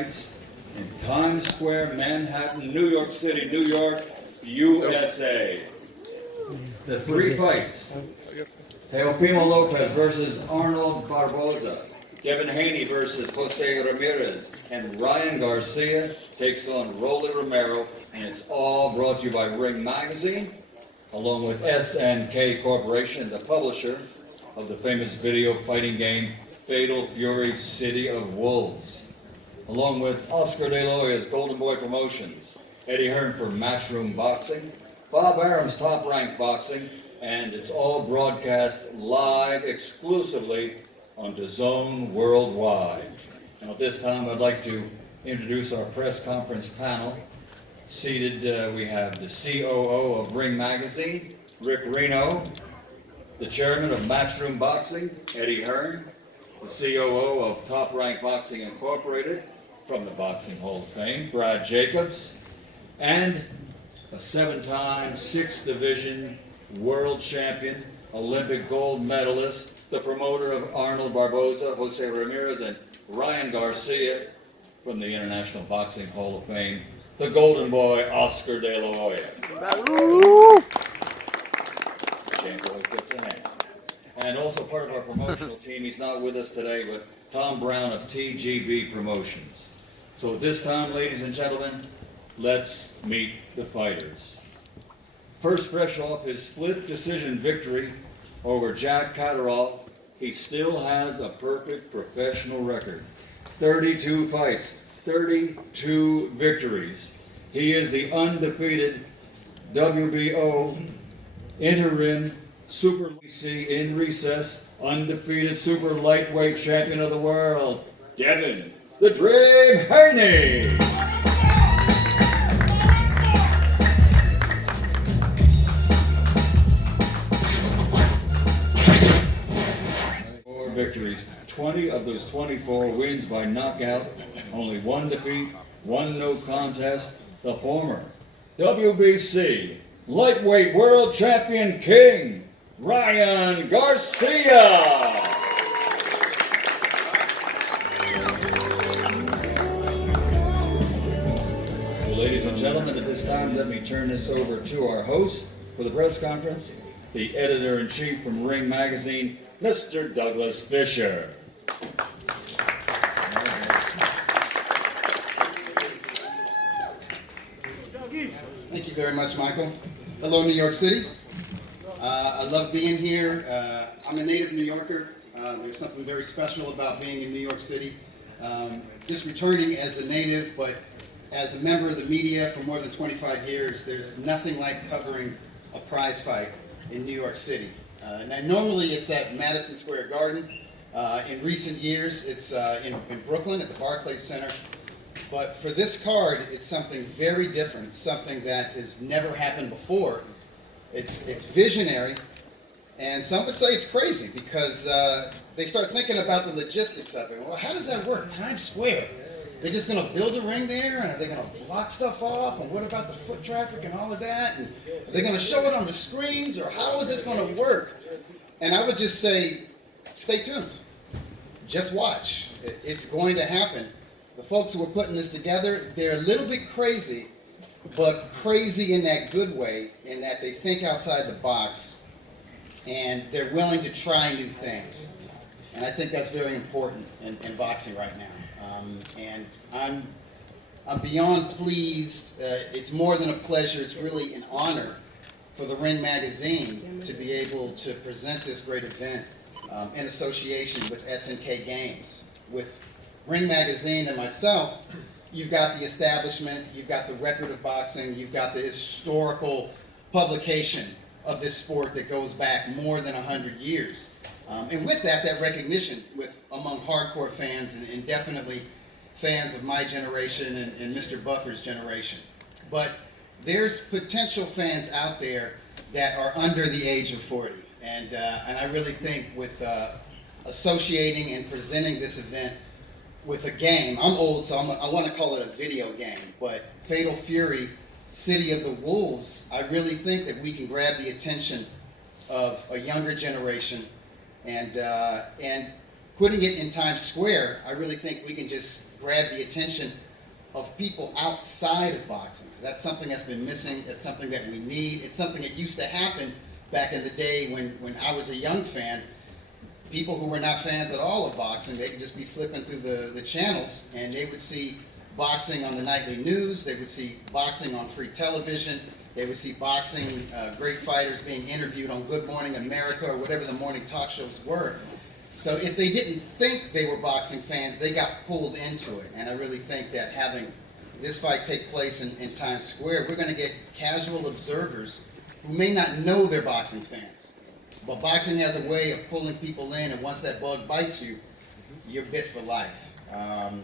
fights in Times Square, Manhattan, New York City, New York, USA. The three fights: Teofimo Lopez versus Arnold Barboza, Devin Haney versus Jose Ramirez, and Ryan Garcia takes on Romero, and it's all brought to you by Ring Magazine, along with SNK Corporation, the publisher of the famous video fighting game Fatal Fury City of Wolves, along with Oscar De La Hoya's Golden Boy Promotions, Eddie Hearn for Matchroom Boxing, Bob Arum's Top Rank Boxing, and it's all broadcast live exclusively on DAZN worldwide. Now, at this time, I'd like to introduce our press conference panel. Seated, we have the COO of Ring Magazine, Rick Reno, the chairman of Matchroom Boxing, Eddie Hearn, the COO of Top Rank Boxing Incorporated, from the Boxing Hall of Fame, Brad Jacobs, and a 7-time 6th Division world champion, Olympic gold medalist, the promoter of Arnold Barboza, Jose Ramirez, and Ryan Garcia from the International Boxing Hall of Fame, the Golden Boy, Oscar De La Hoya. Champ always gets an answer. And also part of our promotional team, he's not with us today, but Tom Brown of TGB Promotions. So at this time, ladies and gentlemen, let's meet the fighters. First, fresh off his split decision victory over Jack Catterall, he still has a perfect professional record. 32 fights, 32 victories. He is the undefeated WBO interim Super NYC in recess, undefeated super lightweight champion of the world, Devin the Dream Haney. Victories, 20 of those 24 wins by knockout, only one defeat, one no contest. The former WBC lightweight world champion king, Ryan Garcia. Well, ladies and gentlemen, at this time, let me turn this over to our host for the press conference, the editor-in-chief from Ring Magazine, Mr. Douglas Fisher. Thank you very much, Michael. Hello, New York City. I love being here. I'm a native New Yorker. There's something very special about being in New York City. Just returning as a native, but as a member of the media for more than 25 years, there's nothing like covering a prize fight in New York City. Now, normally it's at Madison Square Garden. In recent years, it's in Brooklyn at the Barclays Center. But for this card, it's something very different. It's something that has never happened before. It's visionary, and some would say it's crazy because they start thinking about the logistics of it. Well, how does that work? Times Square. They're just going to build a ring there, and are they going to block stuff off? And what about the foot traffic and all of that? And are they going to show it on the screens, or how is this going to work? And I would just say, stay tuned. Just watch. It's going to happen. The folks who are putting this together, they're a little bit crazy, but crazy in that good way, in that they think outside the box, and they're willing to try new things. And I think that's very important in boxing right now. And I'm beyond pleased. It's more than a pleasure. It's really an honor for the Ring Magazine to be able to present this great event in association with SNK Games. With Ring Magazine and myself, you've got the establishment, you've got the record of boxing, you've got the historical publication of this sport that goes back more than 100 years. And with that recognition among hardcore fans and definitely fans of my generation and Mr. Buffer's generation. But there's potential fans out there that are under the age of 40. And I really think with associating and presenting this event with a game, I'm old, so I want to call it a video game, but Fatal Fury, City of the Wolves, I really think that we can grab the attention of a younger generation and putting it in Times Square, I really think we can just grab the attention of people outside of boxing. 'Cause that's something that's been missing. It's something that we need. It's something that used to happen back in the day when I was a young fan. People who were not fans at all of boxing, they could just be flipping through the channels and they would see boxing on the nightly news. They would see boxing on free television. They would see boxing, great fighters being interviewed on Good Morning America or whatever the morning talk shows were. So if they didn't think they were boxing fans, they got pulled into it. And I really think that having this fight take place in Times Square, we're going to get casual observers who may not know they're boxing fans. But boxing has a way of pulling people in, and once that bug bites you, you're bit for life. And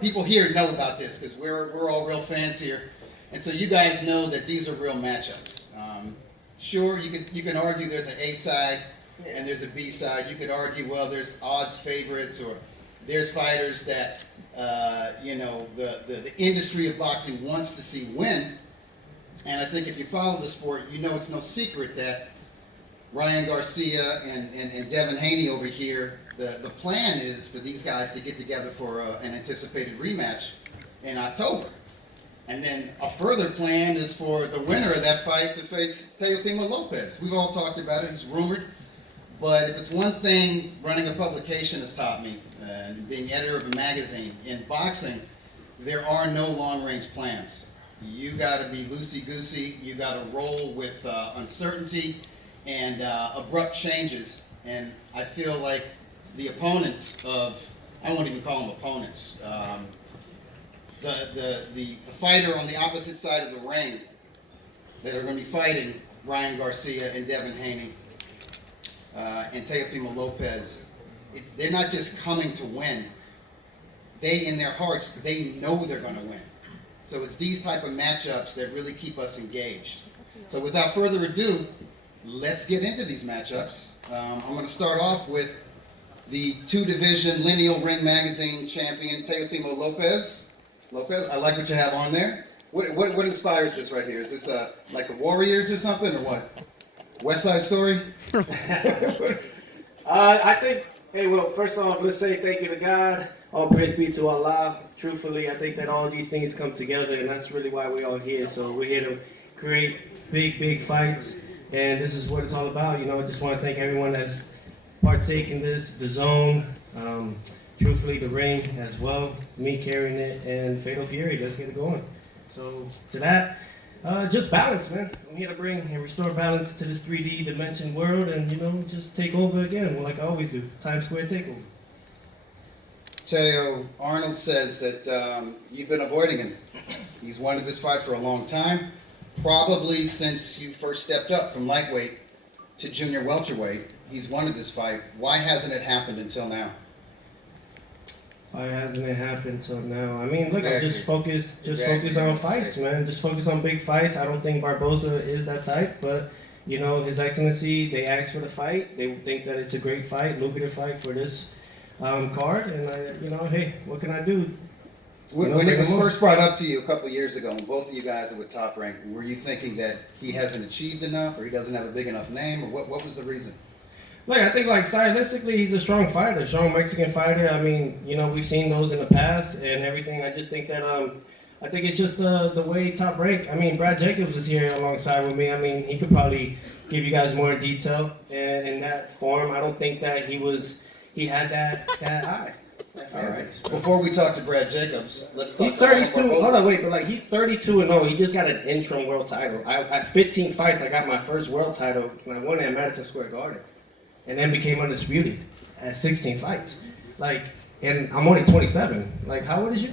people here know about this because we're all real fans here. And so you guys know that these are real matchups. Sure, you can argue there's an A side and there's a B side. You could argue, well, there's odds favorites, or there's fighters that the industry of boxing wants to see win. And I think if you follow the sport, you know it's no secret that Ryan Garcia and Devin Haney over here, the plan is for these guys to get together for an anticipated rematch in October. And then a further plan is for the winner of that fight to face Teofimo Lopez. We've all talked about it, it's rumored. But if it's one thing running a publication has taught me, and being editor of a magazine, in boxing, there are no long-range plans. You got to be loosey-goosey. You got to roll with uncertainty and abrupt changes. And I feel like the opponents of, I won't even call them opponents, the fighter on the opposite side of the ring that are going to be fighting Ryan Garcia and Devin Haney and Teofimo Lopez, they're not just coming to win. They, in their hearts, they know they're going to win. So it's these type of matchups that really keep us engaged. So without further ado, let's get into these matchups. I'm going to start off with the two-division lineal ring magazine champion, Teofimo Lopez. Lopez, I like what you have on there. What inspires this right here? Is this like the Warriors or something, or what? West Side Story? I think, hey, well, first off, let's say thank you to God. All praise be to Allah. Truthfully, I think that all these things come together, and that's really why we're all here. So we're here to create big fights, and this is what it's all about. You know, I just want to thank everyone that's partaken in this, the zone, truthfully, the ring as well, me carrying it, and Fatal Fury. Let's get it going. So to that, just balance, man. I'm here to bring and restore balance to this 3D dimension world, and just take over again, like I always do. Times Square takeover. Teo, Arnold says that you've been avoiding him. He's wanted this fight for a long time, probably since you first stepped up from lightweight to junior welterweight. He's wanted this fight. Why hasn't it happened until now? Why hasn't it happened till now? I mean, look, Exactly. just focus on fights, man. Just focus on big fights. I don't think Barboza is that type, but His Excellency, they asked for the fight. They think that it's a great fight, lucrative fight for this card, and hey, what can I do? When it was first brought up to you a couple of years ago, when both of you guys were top ranked, were you thinking that he hasn't achieved enough, or he doesn't have a big enough name, or what was the reason? I think stylistically, he's a strong fighter, strong Mexican fighter. I mean, we've seen those in the past and everything. I just think that I think it's just the way top rank. I mean, Brad Jacobs is here alongside with me. I mean, he could probably give you guys more detail in that form. I don't think that he had that eye. All right. Before we talk to Brad Jacobs, let's talk. He's 32. Hold on, wait, but he's 32-0. He just got an interim world title. At 15 fights, I got my first world title, and I won it at Madison Square Garden, and then became undisputed at 16 fights. And I'm only 27. How old is you?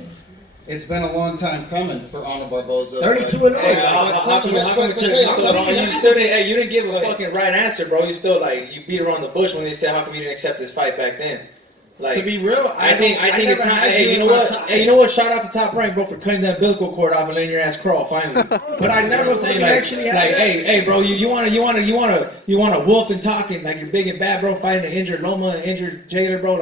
It's been a long time coming for Arnold Barboza. 32-0. You didn't give a fucking right answer, bro. You still you beat around the bush when they said how come you didn't accept this fight back then. To be real, I think it's time. Hey, you know what? Hey, you know what? Shout out to Top Rank, bro, for cutting that umbilical cord off and letting your ass crawl finally. But I never said actually had that. Hey, bro, you want to wolf and talking like you're big and bad, bro, fighting an injured Loma, an injured jailer, bro,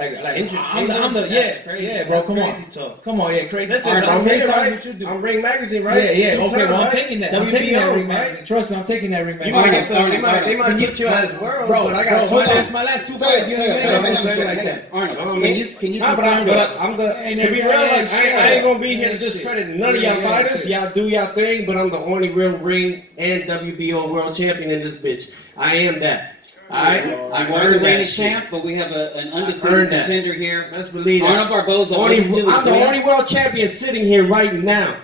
Like Injured I'm the That's crazy. yeah, bro. Come on, Crazy talk. come on, yeah, crazy. Listen, Alright, I'm here, talking right? what you do. I'm Ring Magazine, right? Yeah, yeah. Okay, well, I'm right? taking that. I'm taking that WBO, ring magazine. right? Trust me, I'm taking that ring You magazine. might they might put you as world, Bro, but I got bro, two my last two Say fights, it, you say it, ain't say it, gonna say say it, it like say that. it. Arnold, I mean, can you nah, confirm to us? I'm the Ain't to be that- real, ain't like shit. I ain't gonna be here to Ain't shit. discredit none of Yeah, y'all yeah, fighters. shit. Y'all do y'all thing, but I'm the only real ring and WBO world champion in this bitch. I am that. Alright? You I are the earned reigning that shit. champ, but we have an earned undefeated that. contender here. Let's believe that. Arnold Barboza, all you do is I'm the win. only world champion sitting here right now.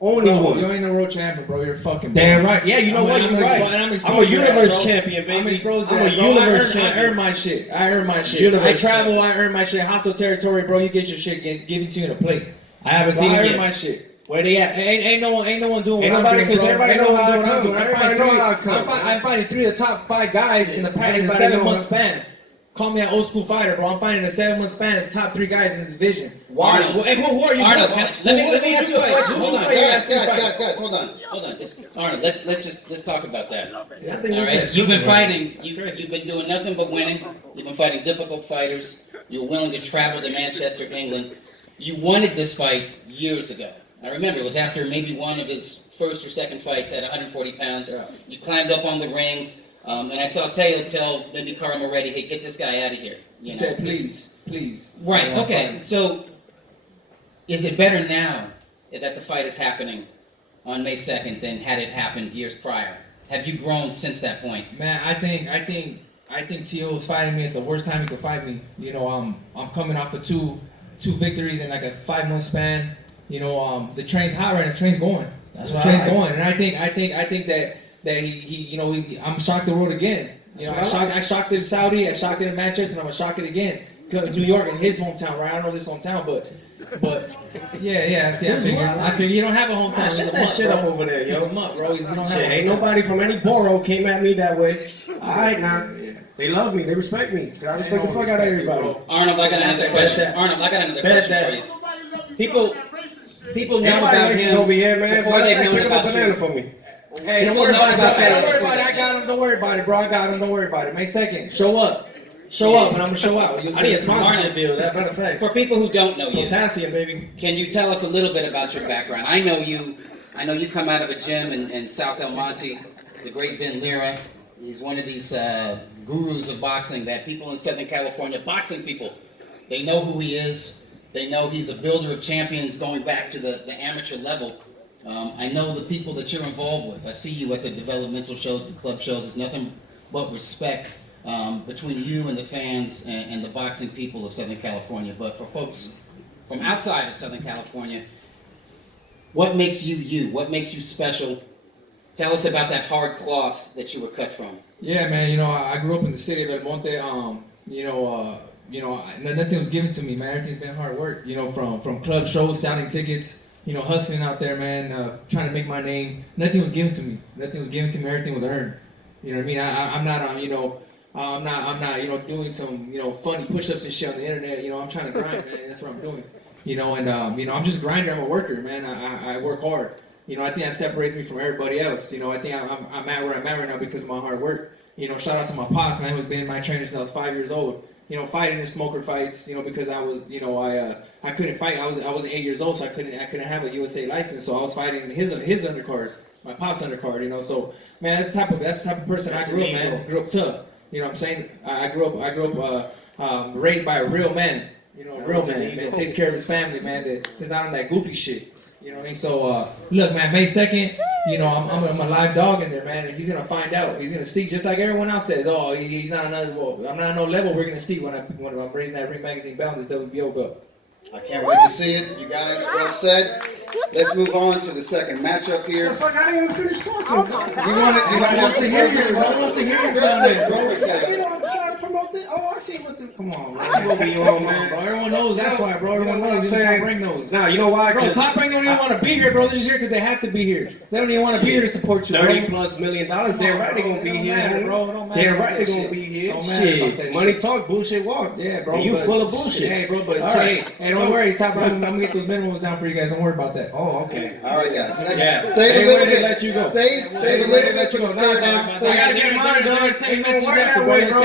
Only Bro, one. you ain't no world champion, bro. You're fucking Damn bro. right. Yeah, you know what? You're right. I'm a universe champion, baby. I'm exposed. I'm a Bro. universe I champion. earn my shit. I earn my shit. Universe I travel. champion. I earn my shit. Hostile territory, bro. You get your shit given to you in a plate. I haven't Bro, seen I it earn yet. my shit. Where they at? Ain't no one doing Ain't what nobody, I'm doing, 'cause bro. everybody Ain't no know one how doing I what I'm come. doing. Everybody know how I come. I'm fighting 3 of the top 5 guys in the Everybody 7-month know. span. Call me an old school fighter, bro. I'm fighting a 7-month span, the top 3 guys in the division. Arnold. Hey, who are you? Arnold, bro? let me ask you a question. Who Hold you on, fight? guys, hold on. Arnold, let's talk about that. Yeah, I think All this right, guy's you've been cooking, right? fighting. You've been doing nothing but winning. You've been fighting difficult fighters. You're willing to travel to Manchester, England. You wanted this fight years ago. I remember it was after maybe one of his first or second fights at 140 pounds. Yeah. You climbed up on the ring, and I saw Taylor tell maybe Carl Moretti, "Hey, get this guy out of here." He You said, know, please. Right. I wanna Okay. fight. So, is it better now that the fight is happening on May 2nd than had it happened years prior? Have you grown since that point? Man, I think T.O. is fighting me at the worst time he could fight me. You know, I'm coming off of two victories in like a 5-month span. You know, the train's hot right now. The train's going. The train's going, and I think that he you know, I'm shocked the road again. You know, I shocked it in Saudi, I shocked it in Manchester, and I'm gonna shock it again. New York in his hometown, right? I don't know this hometown, but yeah. See, I figure you don't have a hometown. He's Shut a that mutt, shit bro. up over there, yo. He's a mutt, bro. You don't have Shit, a ain't hometown. nobody from any borough came at me that way. Alright now. They love me, they respect me. So I respect the fuck out of everybody. Arnold, I got another question. Arnold, I got another question for you. People know Everybody about racist him over here, man. before they've known Pick up a about banana you. for me. Hey, don't People worry know about it, bro. about that. Don't worry about it. I got him. Don't worry about it, bro. I got him. Don't worry about it. May 2nd. Show up. Show up, and I'm gonna show out. You'll I need a see. sponsorship deal, that matter of fact. For people who don't know you, Potassium, baby. can you tell us a little bit about your background? I know you come out of a gym in South El Monte, the great Ben Lira. He's one of these gurus of boxing that people in Southern California, boxing people, they know who he is. They know he's a builder of champions going back to the amateur level. I know the people that you're involved with. I see you at the developmental shows, the club shows. There's nothing but respect between you and the fans and the boxing people of Southern California. But for folks from outside of Southern California, what makes you you? What makes you special? Tell us about that hard cloth that you were cut from. Yeah, man. You know, I grew up in the city of El Monte. Nothing was given to me, man. Everything's been hard work. You know, from club shows, selling tickets, you know, hustling out there, man, trying to make my name. Nothing was given to me. Everything was earned. You know what I mean? I'm not doing some, funny push-ups and shit on the internet. You know, I'm trying to grind, man. That's what I'm doing. You know, and I'm just a grinder. I'm a worker, man. I work hard. You know, I think that separates me from everybody else. You know, I think I'm at where I'm at right now because of my hard work. You know, shout out to my pops, man, who's been my trainer since I was 5 years old. You know, fighting in smoker fights. You know, because I was, I couldn't fight. I wasn't 8 years old, so I couldn't have a USA license. So I was fighting his undercard, my pop's undercard. You know, so man, that's the type of person I grew up, man. I grew up tough. You know what I'm saying? I grew up raised by a real man. You know, a real man that takes care of his family, man. That's not on that goofy shit. You know what I mean? So, look, man, May 2nd, you know, I'm a live dog in there, man, and he's going to find out. He's going to see, just like everyone else says, oh, he's not on another, well, I'm not on no level. We're going to see when I'm raising that Ring Magazine belt, this WBO belt. I can't wait to see it. You guys, well said. Let's move on to the second matchup here. Fuck, I didn't even finish talking. You want to wants to hear you, bro. Wants to hear you down there, bro. You know, I'm trying to promote this. Oh, I see what the. Come on, man. I see what we on, man. Bro, everyone knows. That's why, bro. Everyone knows. Even Top Rank knows. Nah, you know why? Bro, Top Rank don't even want to be here, bro. They're just here because they have to be here. They don't even want to be here to support you, bro. $30+ million. Damn right they gonna be here, bro. Damn right they gonna be here. Shit, money talk, bullshit walk. Yeah, bro. You full of bullshit. Hey, bro, but Hey, don't worry, Top Rank. I'm gonna get those minimums down for you guys. Don't worry about that. Oh, okay. All right, guys. Yeah. Save a little bit. Let you go. Save a little bit for the stare down. I gotta get mine done. Save Ain't gonna work that way, bro.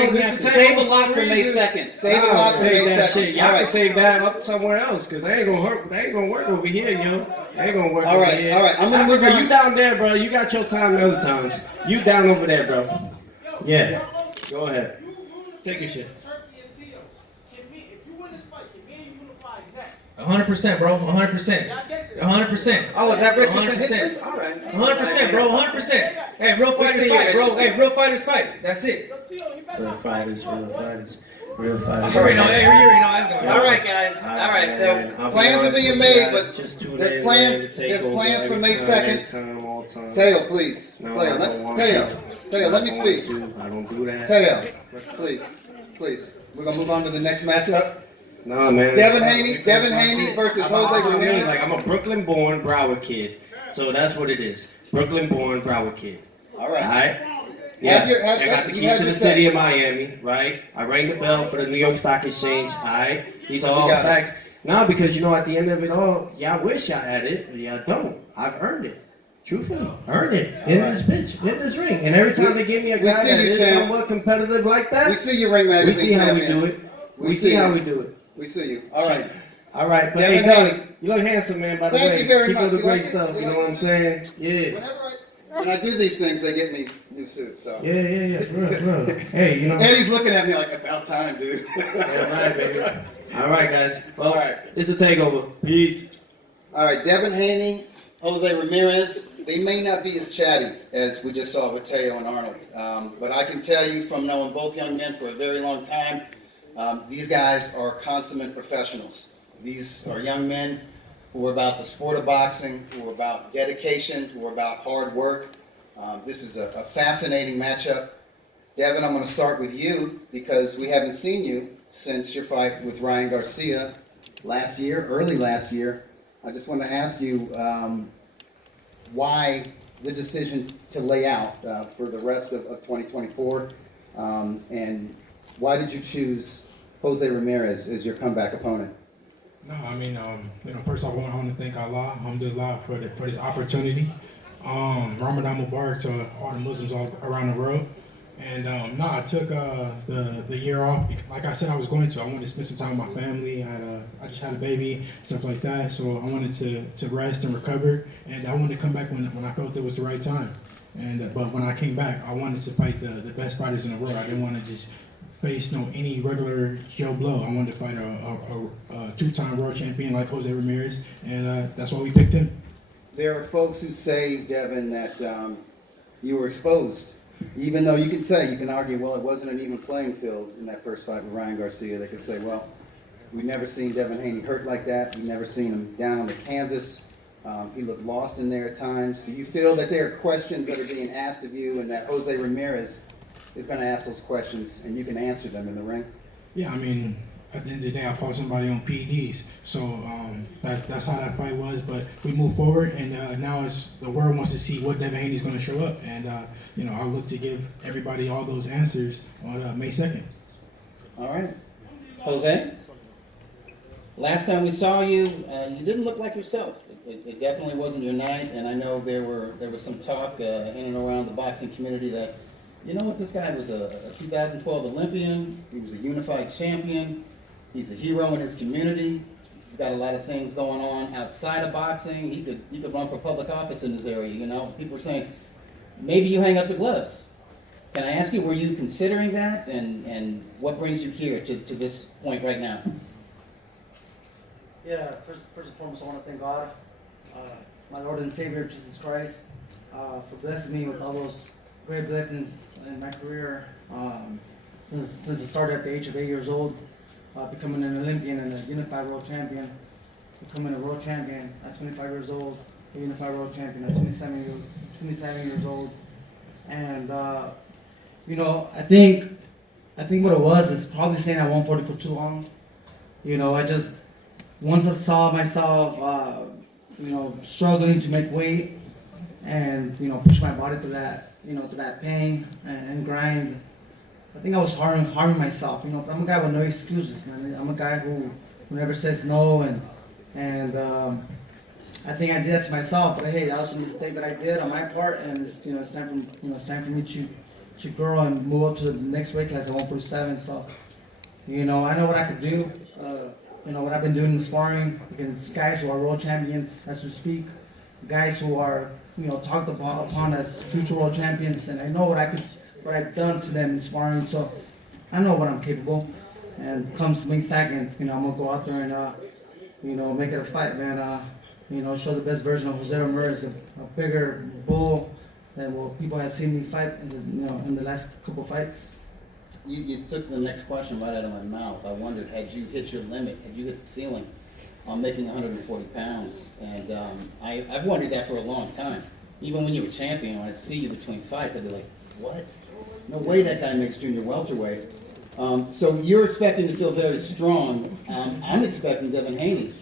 Save a lot for May 2nd. Save a lot for May Save that 2nd. shit. Y'all All can right. save that up somewhere else, cause they ain't gonna hurt. They ain't gonna work over here, yo. They ain't gonna work All over right, here. all right. I'm gonna move Africa, on. you down there, bro. You got your time the other times. You down over there, bro. Yeah. Go ahead. Take your shit. 100%, bro. 100%. 100%. Oh, is that Rick? 100%. All right. 100%, bro. 100%. Hey, real fighters fight, bro. Hey, real fighters fight. That's it. Real fighters. You already know how it's going. All right, guys. All right. So plans are being made, but there's plans. There's plans for May 2nd. Teo, please. Teo, let me speak. I don't do that. Teo, please. We're gonna move on to the next matchup. Nah, man. Devin Haney versus Jose Ramirez. Like, I'm a Brooklyn-born Broward kid, so that's what it is. Brooklyn-born Broward kid. All right. All right. Yeah. I got the you key have to your the say. city of Miami, right? I rang the bell for the New York Stock Exchange. All right. These are all got it. facts. Now, because you know, at the end of it all, y'all wish y'all had it, but y'all don't. I've earned it. Truthfully, earned it in this bitch, in this ring. And every time they give me a guy that is somewhat competitive like that, We see you, Ring we Magazine see how we champion. do it. We We see see how you. we do it. We see you. All right. All right, but Devin hey, Haney. Doug, you look handsome, man. By the Thank way, you very keep much. up the You great like it? stuff. You You know like what I'm saying? Yeah. When I do these things, they get me new suits. So. Yeah. For real. Hey, you know. Eddie's looking at me like, about time, dude. All right, baby. All right, guys. Well, All right. it's a takeover. Peace. All right, Devin Haney, Jose Ramirez. They may not be as chatty as we just saw with Teo and Arnold, but I can tell you from knowing both young men for a very long time, these guys are consummate professionals. These are young men who are about the sport of boxing, who are about dedication, who are about hard work. This is a fascinating matchup. Devin, I'm going to start with you because we haven't seen you since your fight with Ryan Garcia early last year. I just want to ask you why the decision to lay out for the rest of 2024, and why did you choose Jose Ramirez as your comeback opponent? No, I mean, first off, I want to thank Allah, alhamdulillah, for this opportunity. Ramadan Mubarak to all the Muslims all around the world. And I took the year off. Like I said, I was going to. I wanted to spend some time with my family. I just had a baby, stuff like that. So I wanted to rest and recover. And I wanted to come back when I felt it was the right time. And but when I came back, I wanted to fight the best fighters in the world. I didn't want to just face any regular Joe Blow. I wanted to fight a two-time world champion like Jose Ramirez, and that's why we picked him. There are folks who say, Devin, that you were exposed. Even though you can argue, well, it wasn't an even playing field in that first fight with Ryan Garcia. They could say, well, we've never seen Devin Haney hurt like that. We've never seen him down on the canvas. He looked lost in there at times. Do you feel that there are questions that are being asked of you and that Jose Ramirez is going to ask those questions and you can answer them in the ring? Yeah, I mean, at the end of the day, I fought somebody on PEDs, so that's how that fight was. But we move forward, and now the world wants to see what Devin Haney's going to show up, and I look to give everybody all those answers on May 2nd. All right, Jose. Last time we saw you, you didn't look like yourself. It definitely wasn't your night, and I know there was some talk in and around the boxing community that, you know what, this guy was a 2012 Olympian. He was a unified champion. He's a hero in his community. He's got a lot of things going on outside of boxing. He could run for public office in this area. People are saying maybe you hang up the gloves. Can I ask you, were you considering that, and what brings you here to this point right now? Yeah, first and foremost, I want to thank God, my Lord and Savior Jesus Christ, for blessing me with all those great blessings in my career. Since I started at the age of 8 years old, becoming an Olympian and a unified world champion, becoming a world champion at 25 years old, a unified world champion at 27 years old, and I think what it was is probably staying at 140 for too long. Once I saw myself, struggling to make weight and, push my body through that pain and grind, I think I was harming myself, but I'm a guy with no excuses, man. I'm a guy who never says no, and I think I did that to myself, but hey, that was a mistake that I did on my part, and it's time for me to grow and move up to the next weight class at 147. So, you know, I know what I could do. You know, what I've been doing in sparring against guys who are world champions as we speak, guys who are, you know, talked upon as future world champions, and I know what I've done to them in sparring. So I know what I'm capable. And comes May 2nd, you know, I'm gonna go out there and, you know, make it a fight, man. You know, show the best version of Jose Ramirez, a bigger bull than what people have seen me fight in the last couple fights. You took the next question right out of my mouth. I wondered, had you hit your limit? Had you hit the ceiling on making 140 pounds? And I've wondered that for a long time. Even when you were champion, when I'd see you between fights, I'd be like, what? No way that guy makes junior welterweight. So you're expecting to feel very strong. I'm expecting Devin Haney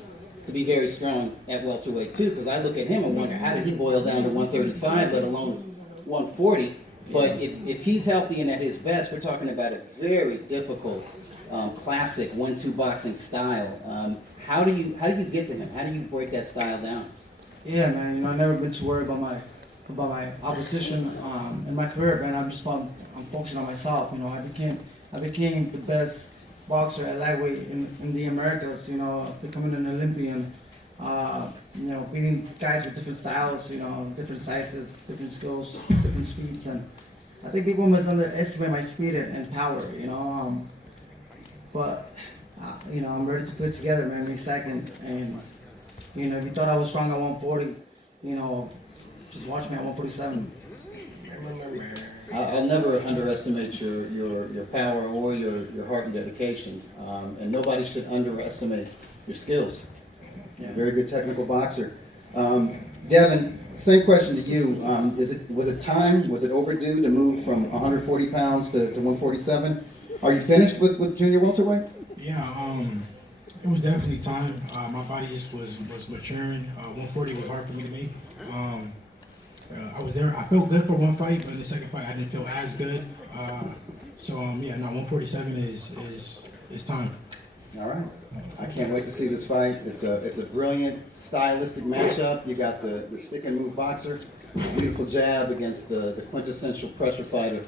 to be very strong at welterweight too, because I look at him and wonder, how did he boil down to 135, let alone 140? But if he's healthy and at his best, we're talking about a very difficult, classic 1-2 boxing style. How do you get to him? How do you break that style down? Yeah, man. You know, I've never been too worried about my opposition in my career, man. I'm focusing on myself. You know, I became the best boxer at lightweight in the Americas. You know, becoming an Olympian. You know, beating guys with different styles, you know, different sizes, different skills, different speeds, and I think people underestimate my speed and power, you know. But you know, I'm ready to put it together, man. May 2nd, and you know, if you thought I was strong at 140, you know, just watch me at 147. I'll never underestimate your power or your heart and dedication, and nobody should underestimate your skills. Yeah, very good technical boxer. Devin, same question to you. Was it time? Was it overdue to move from 140 pounds to 147? Are you finished with junior welterweight? Yeah, it was definitely time. My body just was maturing. 140 was hard for me to make. I was there. I felt good for one fight, but in the second fight I didn't feel as good. So 147 is time. All right. I can't wait to see this fight. It's a brilliant stylistic matchup. You got the stick and move boxer, beautiful jab against the quintessential pressure fighter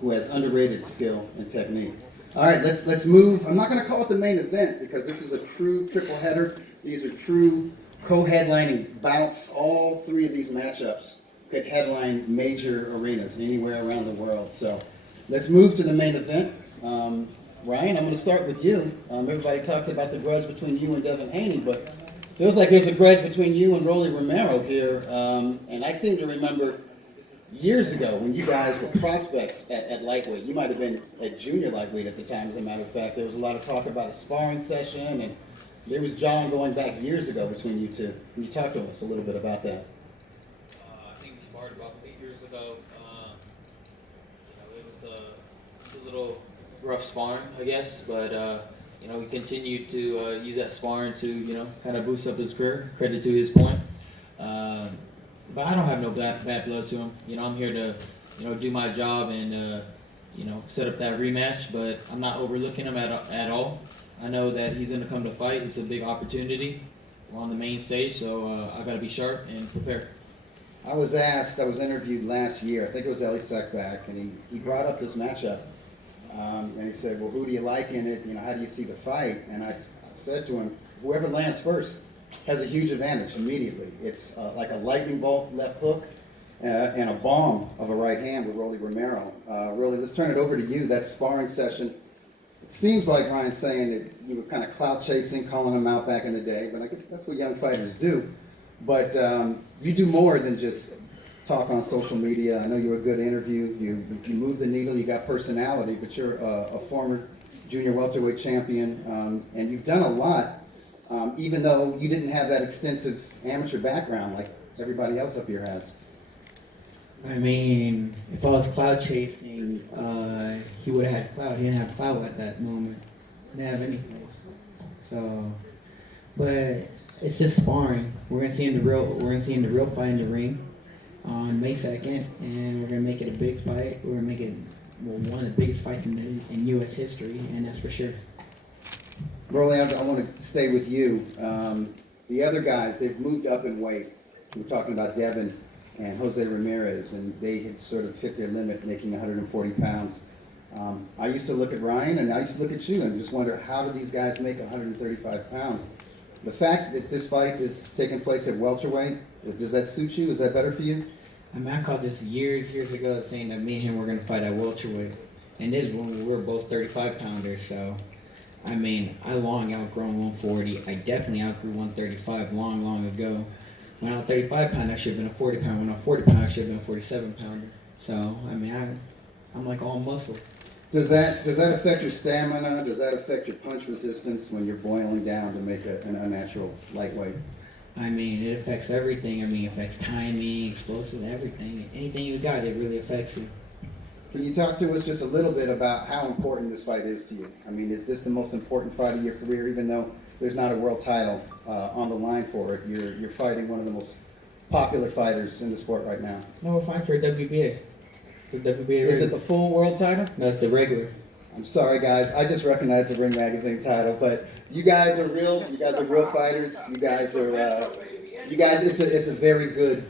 who has underrated skill and technique. All right, let's move. I'm not going to call it the main event because this is a true triple header. These are true co-headlining bouts. All three of these matchups could headline major arenas anywhere around the world. So let's move to the main event. Ryan, I'm going to start with you. Everybody talks about the grudge between you and Devin Haney, but feels like there's a grudge between you and Rolly Romero here. And I seem to remember years ago when you guys were prospects at lightweight. You might have been at junior lightweight at the time, as a matter of fact. There was a lot of talk about a sparring session, and there was John going back years ago between you two. Can you talk to us a little bit about that? I think we sparred about 8 years ago. It was a little rough sparring, I guess, but we continued to use that sparring to kind of boost up his career. Credit to his point, but I don't have no bad blood to him. I'm here to do my job and set up that rematch. But I'm not overlooking him at all. I know that he's going to come to fight. It's a big opportunity. We're on the main stage, so I got to be sharp and prepare. I was interviewed last year. I think it was Ellie Seckback, and he brought up this matchup. And he said, well, who do you like in it? How do you see the fight? And I said to him, whoever lands first has a huge advantage immediately. It's like a lightning bolt left hook and a bomb of a right hand with Rolly Romero. Rolly, let's turn it over to you. That sparring session. It seems like Ryan's saying that you were kind of clout chasing, calling him out back in the day, but I guess that's what young fighters do. But you do more than just talk on social media. I know you're a good interview. You move the needle. You got personality, but you're a former junior welterweight champion, and you've done a lot, even though you didn't have that extensive amateur background like everybody else up here has. I mean, if I was cloud chasing, he would have had cloud. He didn't have cloud at that moment. He didn't have anything. So, but it's just sparring. We're gonna see him the real fight in the ring on May 2nd, and we're gonna make it a big fight. We're gonna make it one of the biggest fights in U.S. history, and that's for sure. Rolly, I want to stay with you. The other guys, they've moved up in weight. We're talking about Devin and Jose Ramirez, and they had sort of hit their limit, making 140 pounds. I used to look at Ryan, and I used to look at you, and just wonder, how do these guys make 135 pounds? The fact that this fight is taking place at welterweight, does that suit you? Is that better for you? I mean, I called this years ago, saying that me and him were going to fight at welterweight. And this is when we were both 35 pounders, so, I mean, I long outgrown 140. I definitely outgrew 135 long ago. When I was 35 pounder, I should have been a 40 pounder. When I was 40 pounder, I should have been a 47 pounder. So, I mean, I'm like all muscle. Does that affect your stamina? Does that affect your punch resistance when you're boiling down to make an unnatural lightweight? I mean, it affects everything. I mean, it affects timing, explosive, everything. Anything you got, it really affects you. Can you talk to us just a little bit about how important this fight is to you? I mean, is this the most important fight of your career, even though there's not a world title on the line for it? You're fighting one of the most popular fighters in the sport right now. No, we're fighting for WBA. The WBA. Is it the full world title? No, it's the regular. I'm sorry, guys. I just recognized the Ring Magazine title, but you guys are real. You guys are real fighters. You guys are. It's a very good.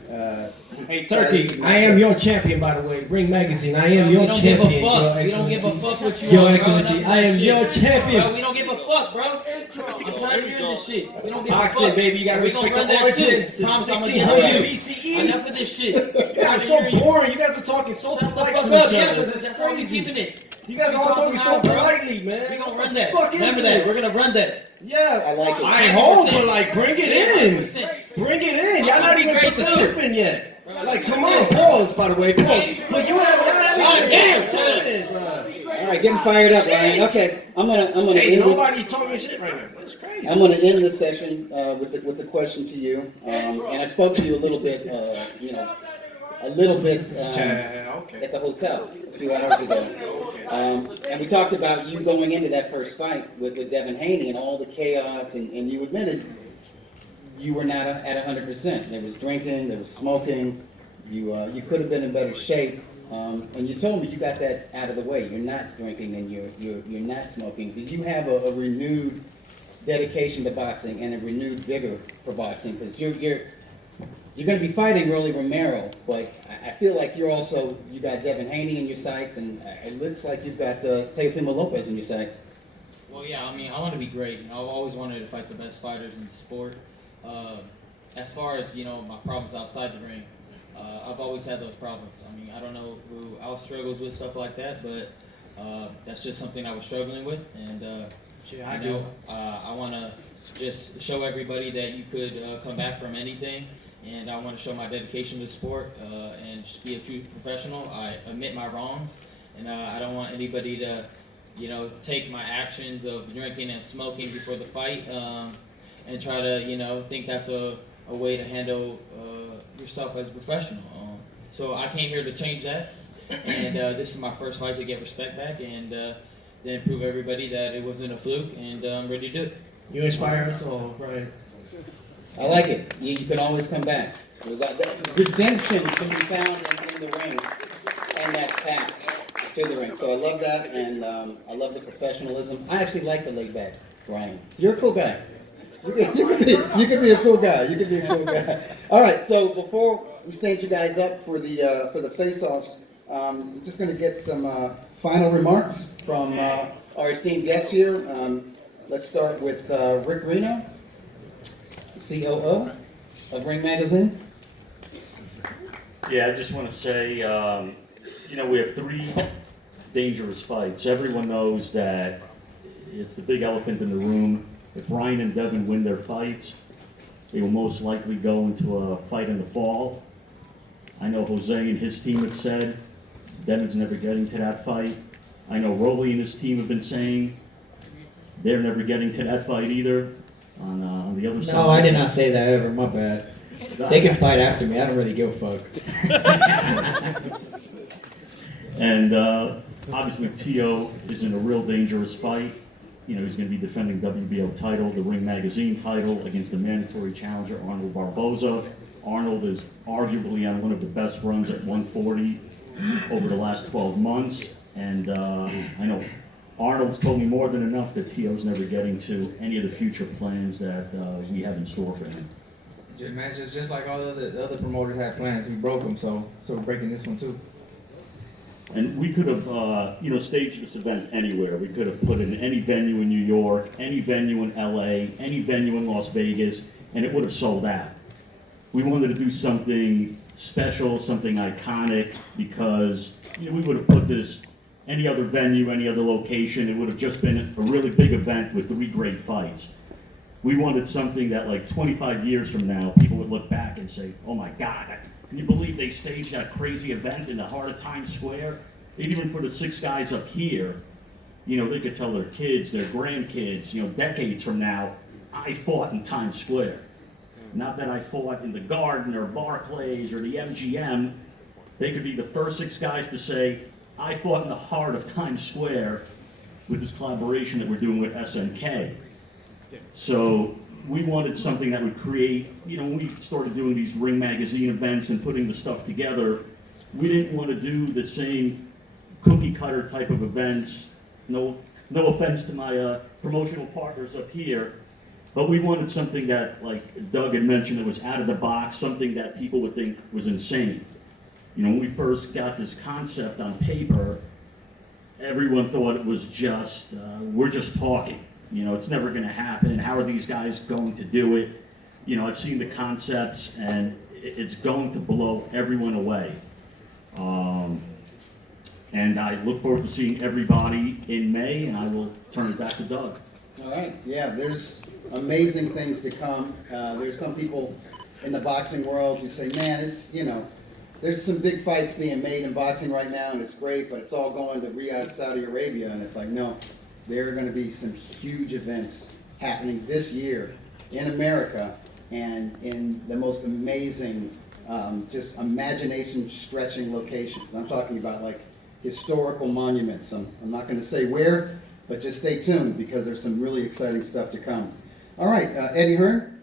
Hey, Turkey, I am your champion, by the way. Ring Magazine, I am your champion. We don't give a fuck what you Your are, Excellency, bro. I am your champion. Bro, we don't give a fuck, bro. I'm tired of hearing this shit. We don't give a Boxing, fuck. baby, you gotta We gonna respect run the that origin. too. Promise I'm gonna get to 1600 you. BCE. Enough of this shit. Yeah, it's so boring. You guys are talking so Shut the polite fuck to up. each Yeah, other. but that's how we keeping it. You guys are all talking so politely, man. We gonna run that. What the fuck is Remember this? that. We're gonna run that. Yeah, I like it. I ain't home, 100%. but like, bring it in. 100%. Bring it in. Y'all not even Great put the too. tip in yet. Like, come on, pause, by the way, pause. But you have damn, All right, getting fired up, Ryan. Okay, I'm gonna Hey, end this. nobody's talking shit right now. That's crazy. I'm gonna end this session with the question to you, and I spoke to you a little bit, at the hotel a few hours ago, and we talked about you going into that first fight with Devin Haney and all the chaos, and you admitted you were not at 100%. There was drinking, there was smoking. You could have been in better shape, and you told me you got that out of the way. You're not drinking and you're not smoking. Did you have a renewed dedication to boxing and a renewed vigor for boxing? Because you're going to be fighting really Romero, but I feel like you got Devin Haney in your sights, and it looks like you've got Teofimo Lopez in your sights. Well, yeah, I mean, I want to be great. I've always wanted to fight the best fighters in the sport. As far as, my problems outside the ring, I've always had those problems. I mean, I don't know who else struggles with stuff like that, but that's just something I was struggling with. And, I want to just show everybody that you could come back from anything. And I want to show my dedication to the sport and just be a true professional. I admit my wrongs, and I don't want anybody to, take my actions of drinking and smoking before the fight and try to, think that's a way to handle yourself as a professional. So I came here to change that, and this is my first fight to get respect back and then prove everybody that it wasn't a fluke, and I'm ready to do it. You inspire us all, Brian. I like it. You can always come back. Redemption can be found in the ring and that path to the ring. So I love that, and I love the professionalism. I actually like the laid back, Ryan. You're a cool guy. You could be a cool guy. You could be a cool guy. All right. So before we stand you guys up for the face-offs, I'm just going to get some final remarks from our esteemed guests here. Let's start with Rick Reno, COO of Ring Magazine. Yeah, I just want to say, we have 3 dangerous fights. Everyone knows that it's the big elephant in the room. If Ryan and Devin win their fights, they will most likely go into a fight in the fall. I know Jose and his team have said Devin's never getting to that fight. I know Rolly and his team have been saying they're never getting to that fight either. On the other side. No, I did not say that ever. My bad. They can fight after me. I don't really give a fuck. And obviously, Tio is in a real dangerous fight. He's going to be defending WBO title, the Ring Magazine title, against the mandatory challenger, Arnold Barboza. Arnold is arguably on one of the best runs at 140 over the last 12 months. And I know Arnold's told me more than enough that Tio's never getting to any of the future plans that we have in store for him. Man, just like all the other promoters had plans, we broke them, so we're breaking this one too. And we could have, staged this event anywhere. We could have put it in any venue in New York, any venue in LA, any venue in Las Vegas, and it would have sold out. We wanted to do something special, something iconic, because we would have put this any other venue, any other location. It would have just been a really big event with 3 great fights. We wanted something that, like, 25 years from now, people would look back and say, oh my God, can you believe they staged that crazy event in the heart of Times Square? Even for the 6 guys up here, they could tell their kids, their grandkids, decades from now, I fought in Times Square. Not that I fought in the Garden or Barclays or the MGM. They could be the first 6 guys to say, I fought in the heart of Times Square with this collaboration that we're doing with SNK. So we wanted something that would create, when we started doing these Ring Magazine events and putting the stuff together, we didn't want to do the same cookie cutter type of events. No offense to my promotional partners up here, but we wanted something that, like Doug had mentioned, that was out of the box, something that people would think was insane. When we first got this concept on paper, everyone thought it was just, we're just talking. It's never going to happen. How are these guys going to do it? I've seen the concepts, and it's going to blow everyone away. And I look forward to seeing everybody in May, and I will turn it back to Doug. All right, yeah, there's amazing things to come. There's some people in the boxing world who say, man, there's some big fights being made in boxing right now, and it's great, but it's all going to Riyadh, Saudi Arabia, and it's like, no. There are going to be some huge events happening this year in America and in the most amazing, just imagination-stretching locations. I'm talking about like historical monuments. I'm not going to say where, but just stay tuned because there's some really exciting stuff to come. All right, Eddie Hearn,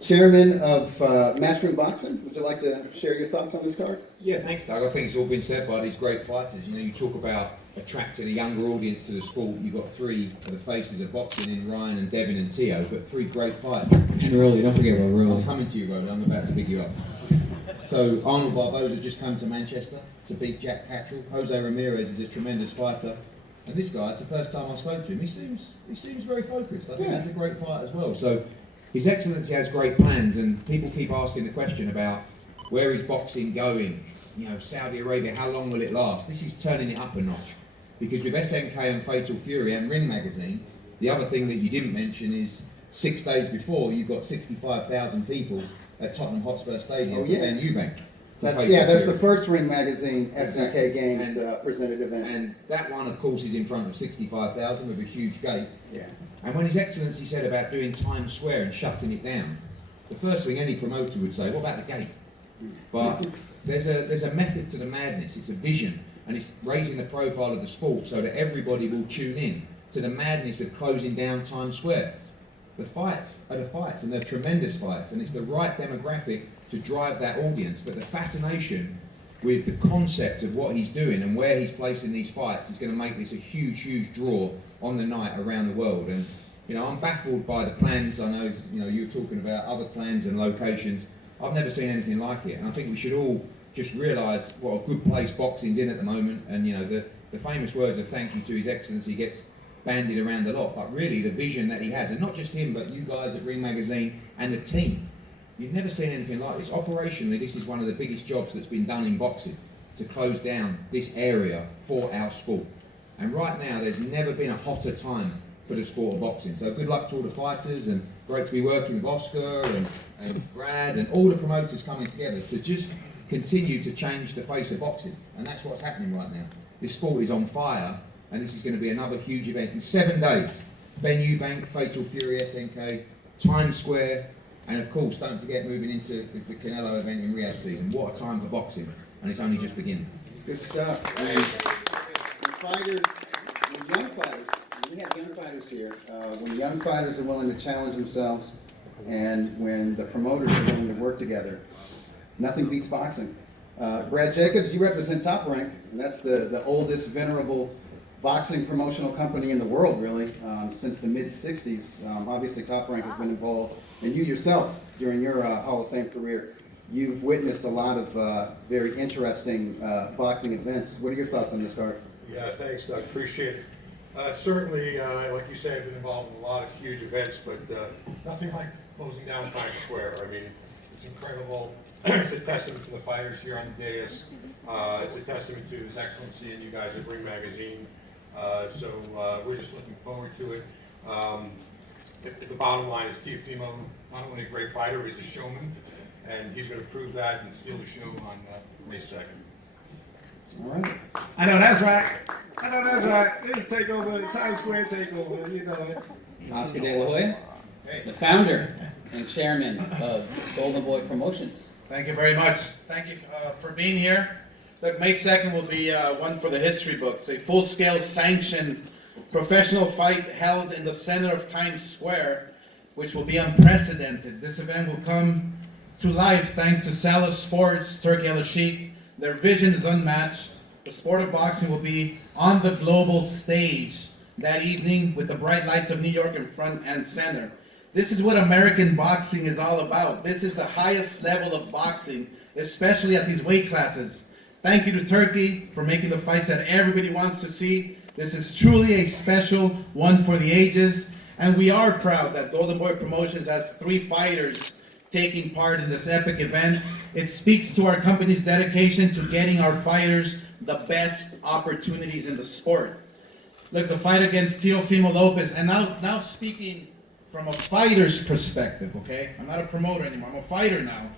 chairman of Matchroom Boxing. Would you like to share your thoughts on this card? Yeah, thanks, Doug. I think it's all been said by these great fighters. You talk about attracting a younger audience to the sport. You've got 3 of the faces of boxing in Ryan and Devin and Tio, but 3 great fighters. And Rolly, don't forget about Rolly. I'm coming to you, Rolly. I'm about to pick you up. So Arnold Barboza just come to Manchester to beat Jack Cattrall. Jose Ramirez is a tremendous fighter. And this guy, it's the first time I spoke to him. He seems very focused. I think he's a great fighter as well. So His Excellency has great plans, and people keep asking the question about where is boxing going? Saudi Arabia, how long will it last? This is turning it up a notch. Because with SNK and Fatal Fury and Ring Magazine, the other thing that you didn't mention is 6 days before, you've got 65,000 people at Tottenham Hotspur Stadium for Ben Eubank. That's the first Ring Magazine SNK Games presented event. And that one, of course, is in front of 65,000 with a huge gate. Yeah. And when His Excellency said about doing Times Square and shutting it down, the first thing any promoter would say, what about the gate? But there's a method to the madness. It's a vision, and it's raising the profile of the sport so that everybody will tune in to the madness of closing down Times Square. The fights are the fights, and they're tremendous fights, and it's the right demographic to drive that audience. But the fascination with the concept of what he's doing and where he's placing these fights is going to make this a huge, huge draw on the night around the world. And I'm baffled by the plans. I know you're talking about other plans and locations. I've never seen anything like it, and I think we should all just realise what a good place boxing's in at the moment. And the famous words of thank you to His Excellency gets bandied around a lot, but really the vision that he has, and not just him, but you guys at Ring Magazine and the team, you've never seen anything like this. Operationally, this is one of the biggest jobs that's been done in boxing, to close down this area for our sport. And right now, there's never been a hotter time for the sport of boxing. So good luck to all the fighters, and great to be working with Oscar and Brad and all the promoters coming together to just continue to change the face of boxing. And that's what's happening right now. This sport is on fire, and this is going to be another huge event in 7 days. Ben Eubank, Fatal Fury, SNK, Times Square, and of course, don't forget moving into the Canelo event in Riyadh season. What a time for boxing, and it's only just beginning. It's good stuff. And fighters, when young fighters, we have young fighters here, when young fighters are willing to challenge themselves, and when the promoters are willing to work together, nothing beats boxing. Brad Jacobs, you represent Top Rank, and that's the oldest venerable boxing promotional company in the world, really, since the mid-'60s. Obviously, Top Rank has been involved, and you yourself, during your Hall of Fame career, you've witnessed a lot of very interesting boxing events. What are your thoughts on this card? Yeah, thanks, Doug. Appreciate it. Certainly, like you said, I've been involved in a lot of huge events, but nothing like closing down Times Square. I mean, it's incredible. It's a testament to the fighters here on the dais. It's a testament to His Excellency and you guys at Ring Magazine. So we're just looking forward to it. The bottom line is Teofimo, not only a great fighter, he's a showman, and he's going to prove that and steal the show on May 2nd. All right. I know that's right. I know that's right. It's takeover, Times Square takeover. You know it. Oscar De La Hoya, the founder and chairman of Golden Boy Promotions. Thank you very much. Thank you for being here. Look, May 2nd will be one for the history books. A full-scale sanctioned professional fight held in the center of Times Square, which will be unprecedented. This event will come to life thanks to Salah Sports, Turkey Al-Sheikh. Their vision is unmatched. The sport of boxing will be on the global stage that evening with the bright lights of New York in front and center. This is what American boxing is all about. This is the highest level of boxing, especially at these weight classes. Thank you to Turkey for making the fights that everybody wants to see. This is truly a special one for the ages, and we are proud that Golden Boy Promotions has 3 fighters taking part in this epic event. It speaks to our company's dedication to getting our fighters the best opportunities in the sport. Look, the fight against Teofimo Lopez, and now speaking from a fighter's perspective, okay? I'm not a promoter anymore, I'm a fighter now.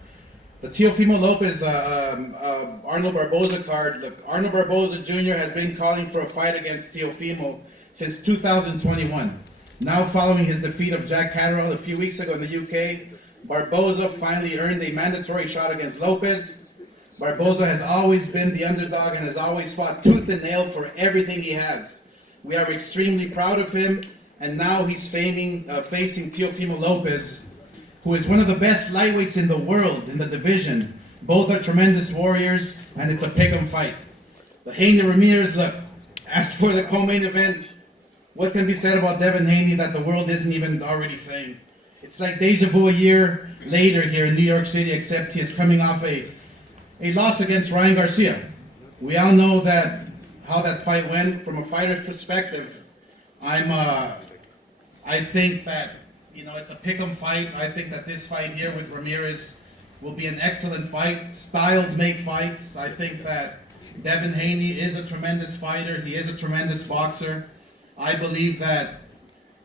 The Teofimo Lopez, Arnold Barboza card, look, Arnold Barboza Jr. has been calling for a fight against Teofimo since 2021. Now following his defeat of Jack Catterall a few weeks ago in the UK, Barboza finally earned a mandatory shot against Lopez. Barboza has always been the underdog and has always fought tooth and nail for everything he has. We are extremely proud of him, and now he's facing Teofimo Lopez, who is one of the best lightweights in the world in the division. Both are tremendous warriors, and it's a pick'em fight. The Haney Ramirez, look, as for the co-main event, what can be said about Devin Haney that the world isn't even already saying? It's like deja vu a year later here in New York City, except he is coming off a loss against Ryan Garcia. We all know that how that fight went. From a fighter's perspective, I think that, you know, it's a pick'em fight. I think that this fight here with Ramirez will be an excellent fight. Styles make fights. I think that Devin Haney is a tremendous fighter. He is a tremendous boxer. I believe that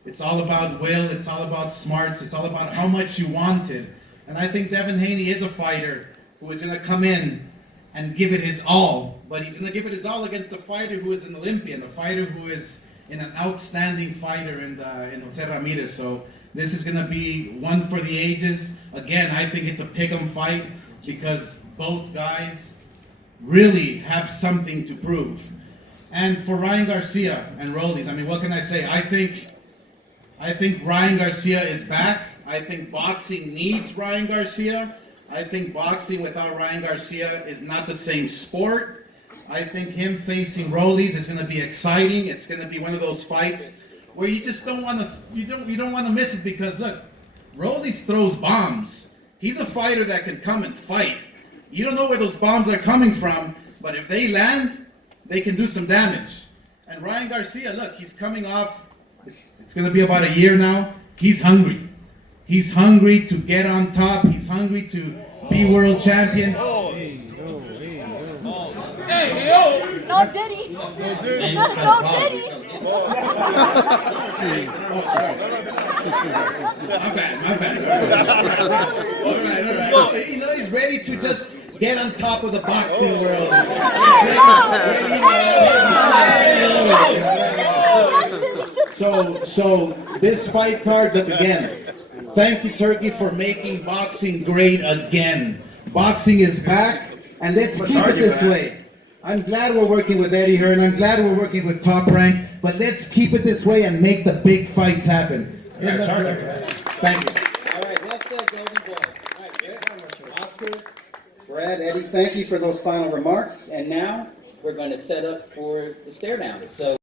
it's all about will, it's all about smarts, it's all about how much you want it. And I think Devin Haney is a fighter who is going to come in and give it his all, but he's going to give it his all against a fighter who is an Olympian, a fighter who is an outstanding fighter in Jose Ramirez. So this is going to be one for the ages. Again, I think it's a pick'em fight because both guys really have something to prove. And for Ryan Garcia and Rollies, I mean, what can I say? I think Ryan Garcia is back. I think boxing needs Ryan Garcia. I think boxing without Ryan Garcia is not the same sport. I think him facing Rollies is going to be exciting. It's going to be one of those fights where you just don't want to you don't want to miss it, because look, Rollies throws bombs. He's a fighter that can come and fight. You don't know where those bombs are coming from, but if they land, they can do some damage. And Ryan Garcia, look, he's coming off. It's going to be about a year now. He's hungry. He's hungry to get on top. He's hungry to be world champion. No, Diddy. No, Diddy. My bad. All right. You know, he's ready to just get on top of the boxing world. So this fight card, look again. Thank you, Turkey, for making boxing great again. Boxing is back, and let's keep it this way. I'm glad we're working with Eddie Hearn. I'm glad we're working with Top Rank, but let's keep it this way and make the big fights happen. Thank you. All right, well said, Golden Boy. All right, Oscar, Brad, Eddie, thank you for those final remarks. And now we're going to set up for the stare down. So